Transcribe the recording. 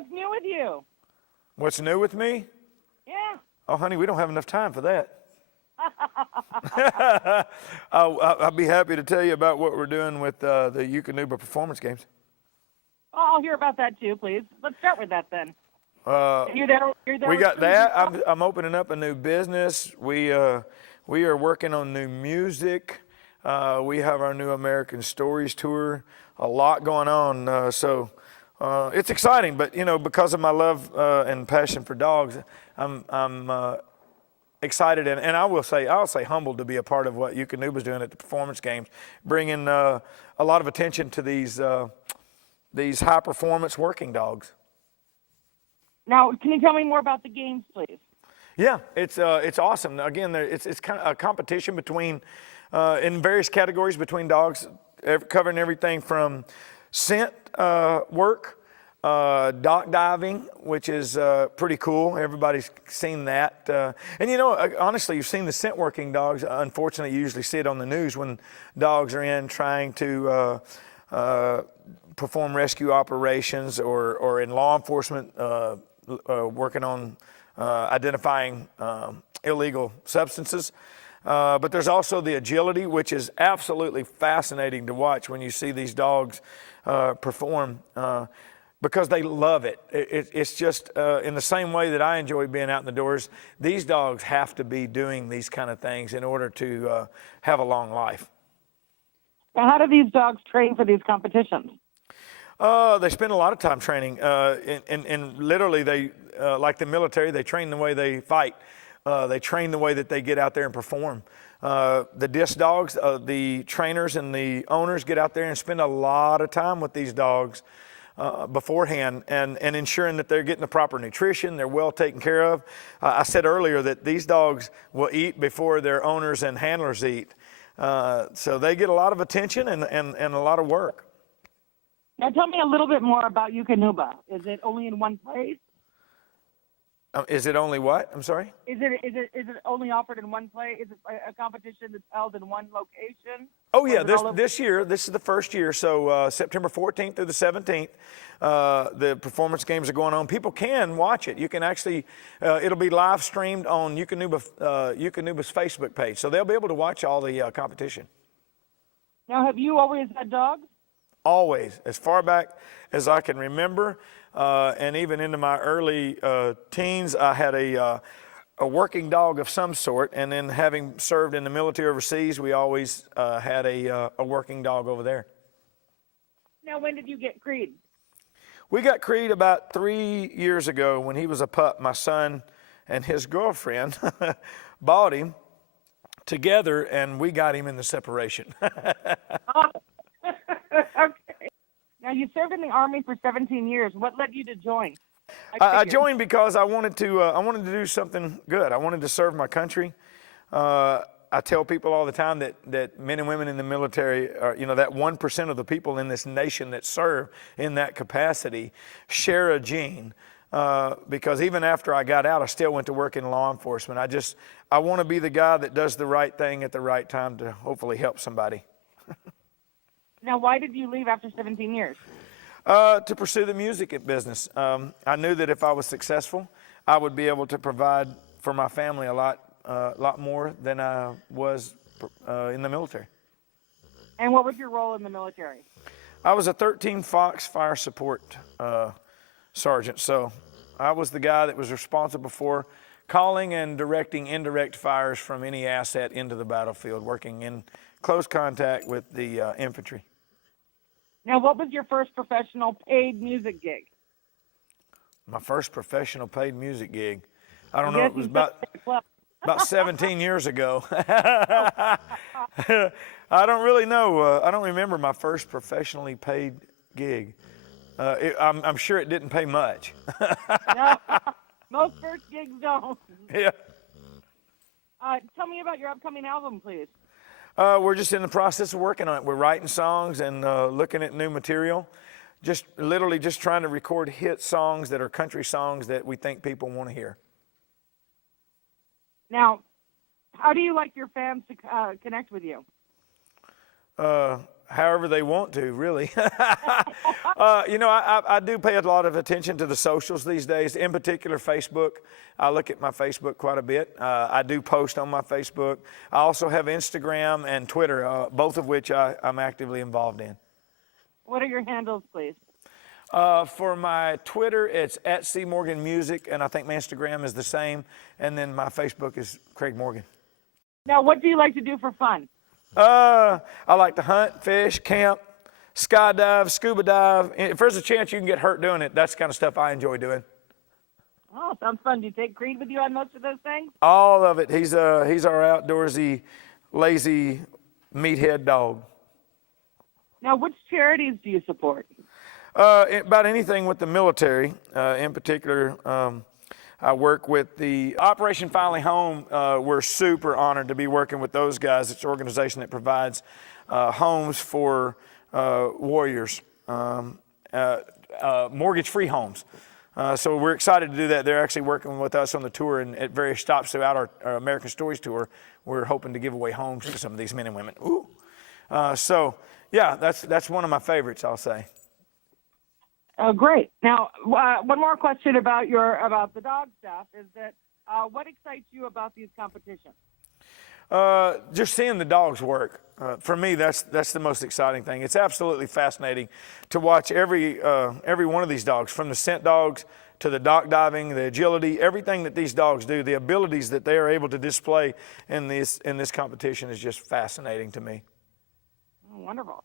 what's new with you? What's new with me? Yeah. Oh, honey, we don't have enough time for that. I'll be happy to tell you about what we're doing with the Eukanuba performance games. Oh, I'll hear about that too, please. Let's start with that then. You're there We got that. recruiting- I'm opening up a new business. We are working on new music. We have our new American Stories tour. A lot going on. So it's exciting. But because of my love and passion for dogs, I'm excited and I'll say humbled to be a part of what Eukanuba's doing at the performance games, bringing a lot of attention to these high performance working dogs. Now, can you tell me more about the games, please? Yeah, it's awesome. Again, it's kind of a competition between in various categories between dogs, covering everything from scent work. Dock diving, which is pretty cool. Everybody's seen that. And honestly, you've seen the scent working dogs. Unfortunately, you usually see it on the news when dogs are in trying to perform rescue operations or in law enforcement working on identifying illegal substances. But there's also the agility, which is absolutely fascinating to watch when you see these dogs perform. Because they love it. It's just in the same way that I enjoy being out in the doors, these dogs have to be doing these kind of things in order to have a long life. Now, how do these dogs train for these competitions? They spend a lot of time training. And literally, they, like the military, they train the way they fight. They train the way that they get out there and perform. The disc dogs, the trainers and the owners get out there and spend a lot of time with these dogs beforehand and ensuring that they're getting the proper nutrition, they're well taken care of. I said earlier that these dogs will eat before their owners and handlers eat. So they get a lot of attention and a lot of work. Now, tell me a little bit more about Eukanuba. Is it only in one place? Is it only what? I'm sorry? Is it only offered in one place? Is it a competition that's held in one location? Oh yeah, this year, this is the first year. So September 14th through the 17th, the performance games are going on. People can watch it. You can actually, it'll be live streamed on Eukanuba's Facebook page. So they'll be able to watch all the competition. Now, have you always had dogs? Always, as far back as I can remember, and even into my early teens, I had a working dog of some sort, and then having served in the military overseas, we always had a working dog over there. Now, when did you get Creed? We got Creed about 3 years ago when he was a pup. My son and his girlfriend bought him together, and we got him in the separation. Okay. Now, you served in the Army for 17 years. What led you to join? I joined because I wanted to do something good. I wanted to serve my country. I tell people all the time that men and women in the military are, that 1% of the people in this nation that serve in that capacity share a gene. Because even after I got out, I still went to work in law enforcement. I want to be the guy that does the right thing at the right time to hopefully help somebody. Now, why did you leave after 17 years? To pursue the music business. I knew that if I was successful, I would be able to provide for my family a lot more than I was in the military. And what was your role in the military? I was a 13 Fox fire support sergeant. So I was the guy that was responsible for calling and directing indirect fires from any asset into the battlefield, working in close contact with the infantry. Now, what was your first professional paid music gig? My first professional paid music gig, I don't know, it was about 17 years ago. I don't really know. I don't remember my first professionally paid gig. I'm sure it didn't pay much. No, most first gigs don't. Yeah. Tell me about your upcoming album, please. We're just in the process of working on it. We're writing songs and looking at new material. Literally just trying to record hit songs that are country songs that we think people want to hear. Now, how do you like your fans to connect with you? however they want to, really. You know, I do pay a lot of attention to the socials these days, in particular Facebook. I look at my Facebook quite a bit. I do post on my Facebook. I also have Instagram and Twitter, both of which I'm actively involved in. What are your handles, please? For my Twitter, it's @CMorganMusic, and I think my Instagram is the same. And then my Facebook is Craig Morgan. Now, what do you like to do for fun? I like to hunt, fish, camp, skydive, scuba dive. If there's a chance you can get hurt doing it, that's the kind of stuff I enjoy doing. Oh, sounds fun. Do you take Creed with you on most of those things? All of it. He's our outdoorsy, lazy, meathead dog. Now, which charities do you support? About anything with the military, in particular. I work with the Operation Finally Home. We're super honored to be working with those guys. It's an organization that provides homes for warriors, mortgage-free homes. So we're excited to do that. They're actually working with us on the tour, and at various stops throughout our American Stories tour, we're hoping to give away homes to some of these men and women. Ooh. So yeah, that's one of my favorites, I'll say. Oh, great. Now, one more question about the dog stuff is that what excites you about these competitions? Just seeing the dogs work. For me, that's the most exciting thing. It's absolutely fascinating to watch every one of these dogs, from the scent dogs to the dock diving, the agility, everything that these dogs do, the abilities that they are able to display in this competition is just fascinating to me. Oh, wonderful.